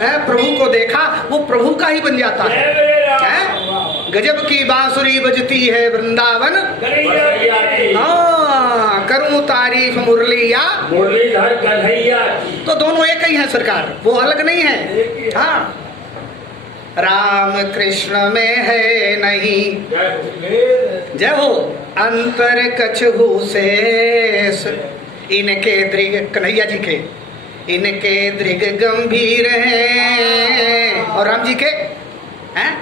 प्रभु को देखा वो प्रभु का ही बन जाता है। गजब की बांसुरी बजती है वृंदावन, हाँ करूं तारीफ मुरलिया मुरलीधर कन्हैया की। तो दोनों एक ही है सरकार, वो अलग नहीं है। हाँ राम कृष्ण में है नहीं जय हो अंतर कछहु शेष, इनके दृग कन्हैया जी के इनके दृग गंभीर हैं। और राम जी के हैं,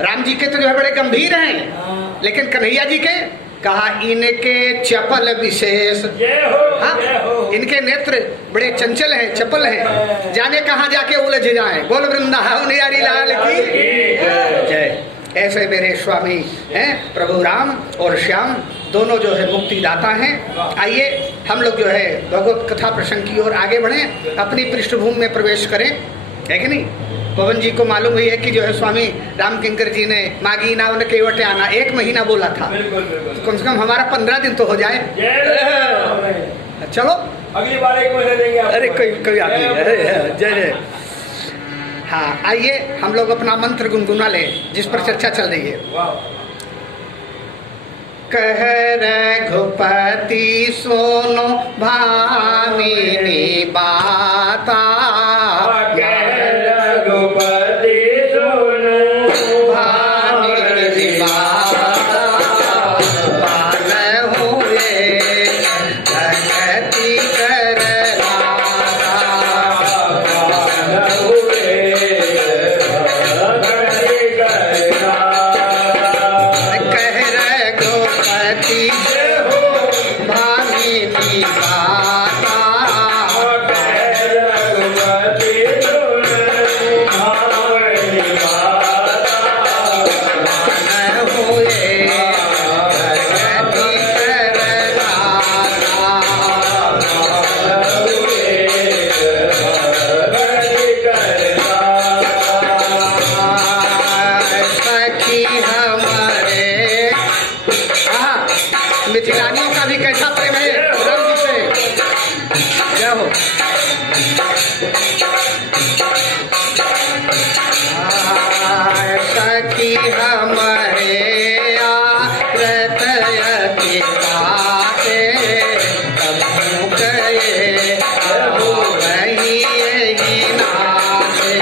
राम जी के तो जो है बड़े गंभीर हैं, लेकिन कन्हैया जी के कहा इनके चपल विशेष। हाँ इनके नेत्र बड़े चंचल हैं, चपल हैं, जाने कहाँ जाके उलझ जाएं। बोल वृंदावन यारी लाल की जय। ऐसे मेरे स्वामी हैं प्रभु राम और श्याम, दोनों जो है मुक्ति दाता हैं। आइए हम लोग जो है भगवत कथा प्रसंग की ओर आगे बढ़ें, अपनी पृष्ठभूमि में प्रवेश करें, है कि नहीं। पवन जी को मालूम ही है कि जो है स्वामी राम किंकर जी ने मागी ना उनके वटे आना 1 महीना बोला था, तो कम से कम हमारा 15 दिन तो हो जाए। चलो अगली बार 1 महीने देंगे। अरे कोई बात नहीं, जय जय। हाँ आइए हम लोग अपना मंत्र गुनगुना लें जिस पर चर्चा चल रही है। कह रघुपति सोनो भामिनी बाता, रघुपति सोनो भामिनी बाता, बाल हुए भगति करना, मिथिलानियों का भी कैसा प्रेम है राम जी से। जय हो। सखी हमारे आरतयति पाते, कबहू गए कबहू वही यही नाते।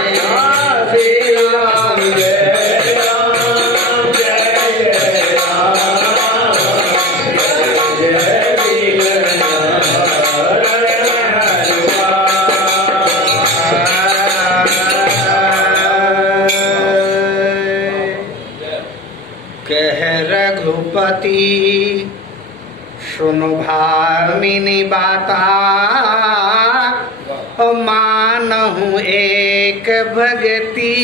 श्री राम जय राम जय कह रघुपति सुनो भामिनी बाता, मानहु एक भक्ति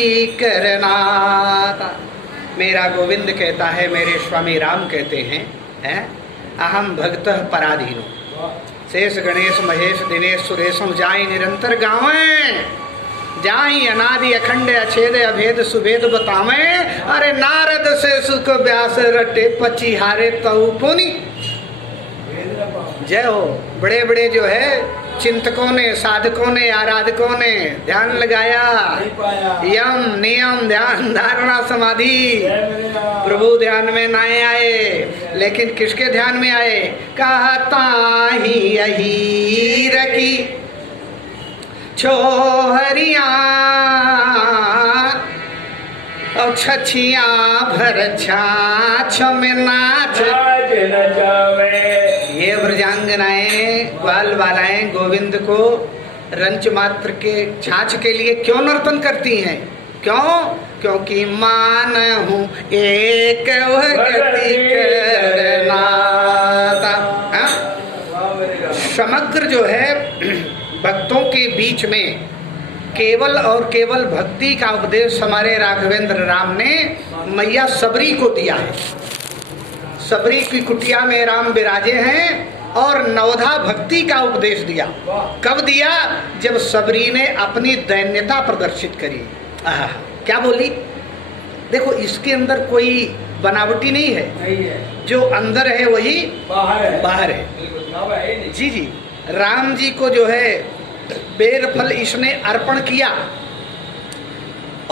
करना। मेरा गोविंद कहता है, मेरे स्वामी राम कहते हैं अहम भक्तः पराधीनो, शेष गणेश महेश दिनेश सुरेशम जाई निरंतर गावें, जाई अनादि अखंड अछेद अभेद सुभेद बतावें। अरे नारद से सुख व्यास रटे पची हारे तऊ पुनि। जय हो। बड़े बड़े जो है चिंतकों ने, साधकों ने, आराधकों ने ध्यान लगाया, यम नियम ध्यान धारणा समाधि, प्रभु ध्यान में ना आए, लेकिन किसके ध्यान में आए। कहता ही यही रखी छोहरिया और छछिया भर छाछ में नाच। ये ब्रजांगनाएं ग्वाल बालाएं गोविंद को रंच मात्र के छाछ के लिए क्यों नर्तन करती हैं? क्यों? क्योंकि मान हूँ एक भक्ति करना। समग्र जो है भक्तों के बीच में केवल और केवल भक्ति का उपदेश हमारे राघवेंद्र राम ने मैया सबरी को दिया है। सबरी की कुटिया में राम विराजे हैं और नवधा भक्ति का उपदेश दिया। कब दिया? जब सबरी ने अपनी दैन्यता प्रदर्शित करी। क्या बोली? देखो इसके अंदर कोई बनावटी नहीं है, जो अंदर है वही बाहर है। जी जी। राम जी को जो है बेर फल इसने अर्पण किया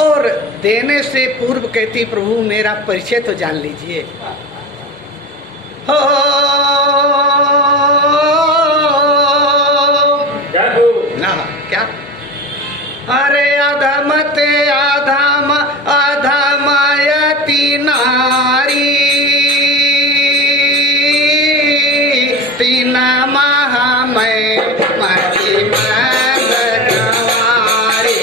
और देने से पूर्व कहती प्रभु मेरा परिचय तो जान लीजिए। हो ना क्या, अरे अधमते अधम अधमयति नारी तीन महामय मति मंद गंवारी।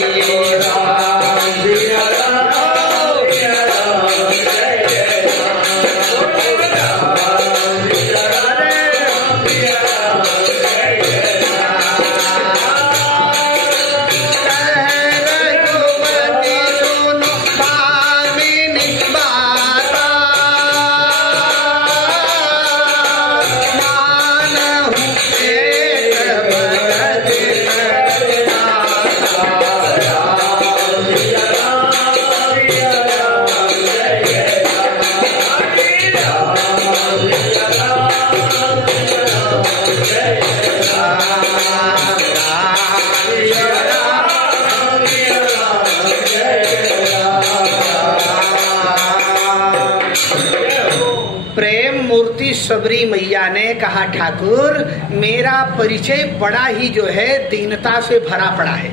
सबरी मैया ने कहा ठाकुर मेरा परिचय बड़ा ही जो है दीनता से भरा पड़ा है।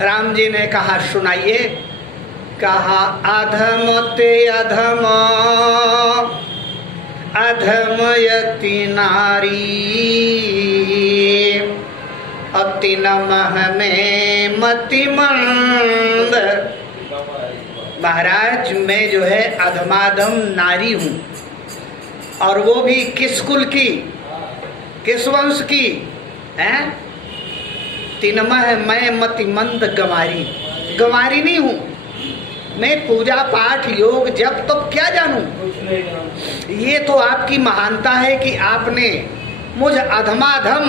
राम जी ने कहा सुनाइए। कहा अधम ते अधम अधमयति नारी अति नमः में मति मंद। महाराज मैं जो है अधमाधम नारी हूँ, और वो भी किस कुल की, किस वंश की है? तिनमह मैं मति मंद गंवारी। गंवारी नहीं हूँ मैं, पूजा पाठ योग जब तब क्या जानूं। ये तो आपकी महानता है कि आपने मुझ अधमाधम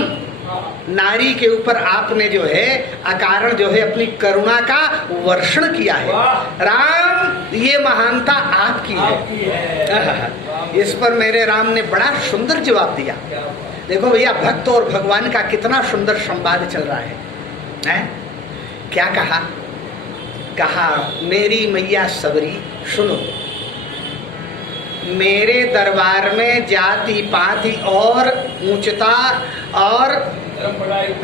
नारी के ऊपर आपने जो है अकारण जो है अपनी करुणा का वर्षण किया है। राम ये महानता आपकी है। इस पर मेरे राम ने बड़ा सुंदर जवाब दिया। देखो भैया भक्त और भगवान का कितना सुंदर संवाद चल रहा है? क्या कहा? कहा मेरी मैया सबरी सुनो, मेरे दरबार में जाति पाति और ऊंचता और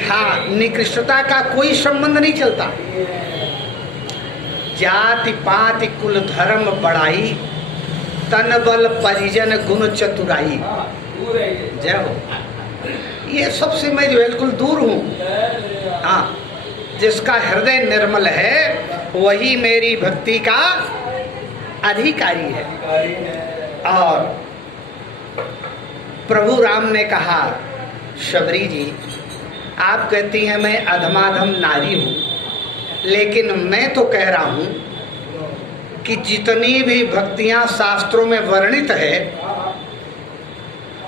हाँ निकृष्टता का कोई संबंध नहीं चलता। जाति पाति कुल धर्म बढ़ाई, तन बल परिजन गुण चतुराई। जय हो। ये सबसे मैं जो बिल्कुल दूर हूँ। हाँ, जिसका हृदय निर्मल है वही मेरी भक्ति का अधिकारी है। और प्रभु राम ने कहा शबरी जी आप कहती हैं मैं अधमाधम नारी हूँ, लेकिन मैं तो कह रहा हूँ कि जितनी भी भक्तियाँ शास्त्रों में वर्णित है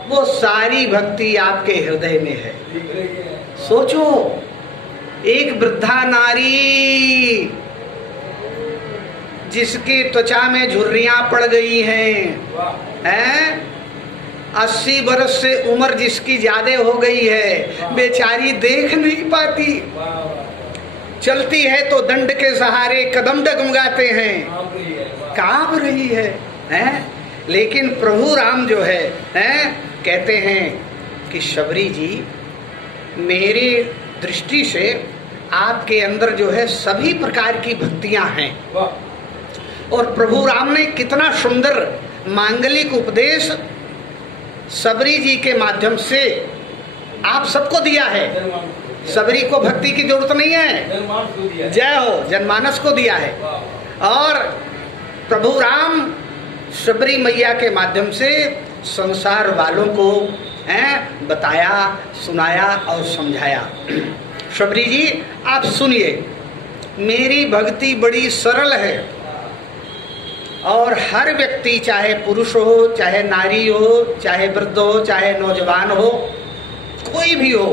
वो सारी भक्ति आपके हृदय में है। सोचो एक वृद्धा नारी जिसकी त्वचा में झुर्रियां पड़ गई हैं, 80 बरस से उम्र जिसकी ज्यादा हो गई है, बेचारी देख नहीं पाती, चलती है तो दंड के सहारे कदम डगमगाते हैं, कांप रही है। लेकिन प्रभु राम जो है कहते हैं कि शबरी जी मेरी दृष्टि से आपके अंदर जो है सभी प्रकार की भक्तियां हैं। और प्रभु राम ने कितना सुंदर मांगलिक उपदेश सबरी जी के माध्यम से आप सबको दिया है। सबरी को भक्ति की जरूरत नहीं है, जय हो, जनमानस को दिया है। और प्रभु राम सबरी मैया के माध्यम से संसार वालों को बताया, सुनाया और समझाया। शबरी जी आप सुनिए, मेरी भक्ति बड़ी सरल है और हर व्यक्ति चाहे पुरुष हो, चाहे नारी हो, चाहे वृद्ध हो, चाहे नौजवान हो, कोई भी हो,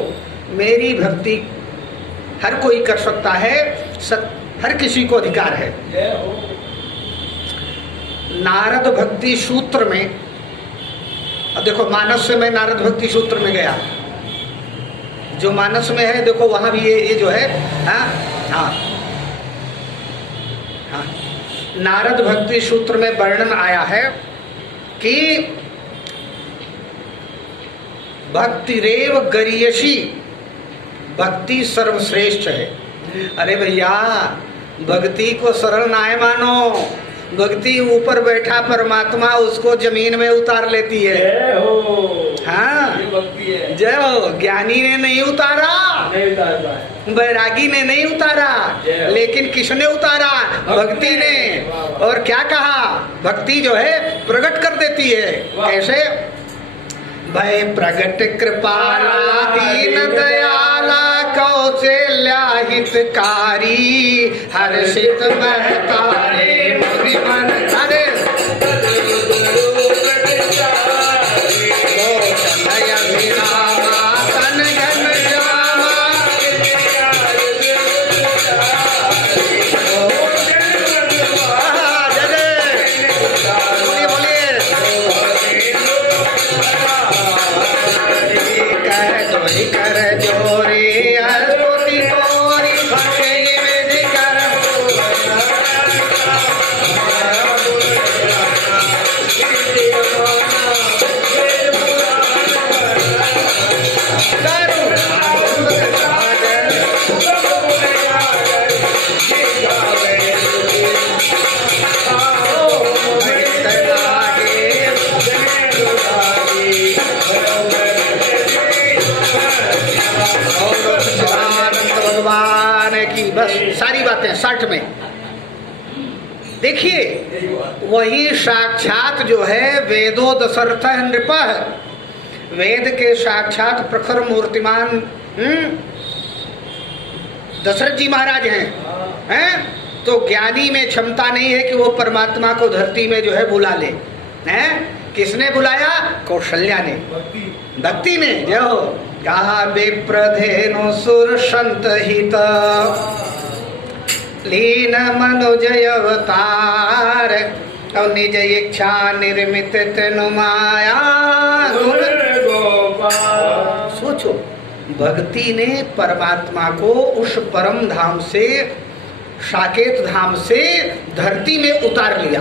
मेरी भक्ति हर कोई कर सकता है, हर किसी को अधिकार है। नारद भक्ति सूत्र में, अब देखो मानस से मैं नारद भक्ति सूत्र में गया, जो मानस में है देखो वहां भी ये जो है हाँ हाँ हाँ नारद भक्ति सूत्र में वर्णन आया है कि भक्ति रेव गरियसी, भक्ति सर्वश्रेष्ठ है। अरे भैया भक्ति को सरल ना है मानो, भक्ति ऊपर बैठा परमात्मा उसको जमीन में उतार लेती है। जय हो। हाँ ये भक्ति है। जय हो। ज्ञानी ने नहीं उतारा, नहीं उतार पाए। बैरागी ने नहीं उतारा, जय हो। लेकिन किसने उतारा? भक्ति ने। और क्या कहा? भक्ति जो है प्रकट कर देती है। वाह। कैसे? भय प्रगट कृपाला दीन दयाला कौशल्या हितकारी हर्षित महतारे मुनि मन करे लोचनय विरामा तन घन श्यामा कर जोरी स्तुति तोरी भक्ति विधि कर भगवान की बस सारी बातें 60 में। देखिए वही साक्षात जो है वेदो दशरथ नृप, वेद के साक्षात प्रखर मूर्तिमान दशरथ जी महाराज हैं? तो ज्ञानी में क्षमता नहीं है कि वो परमात्मा को धरती में जो है बुला ले। हैं? किसने बुलाया? कौशल्या ने, भक्ति ने। जो कहा विप्रधेनु सुर संत हित लीन मनुजय अवतार और निज इच्छा निर्मित तनु माया। सोचो भक्ति ने परमात्मा को उस परम धाम से, साकेत धाम से धरती में उतार लिया।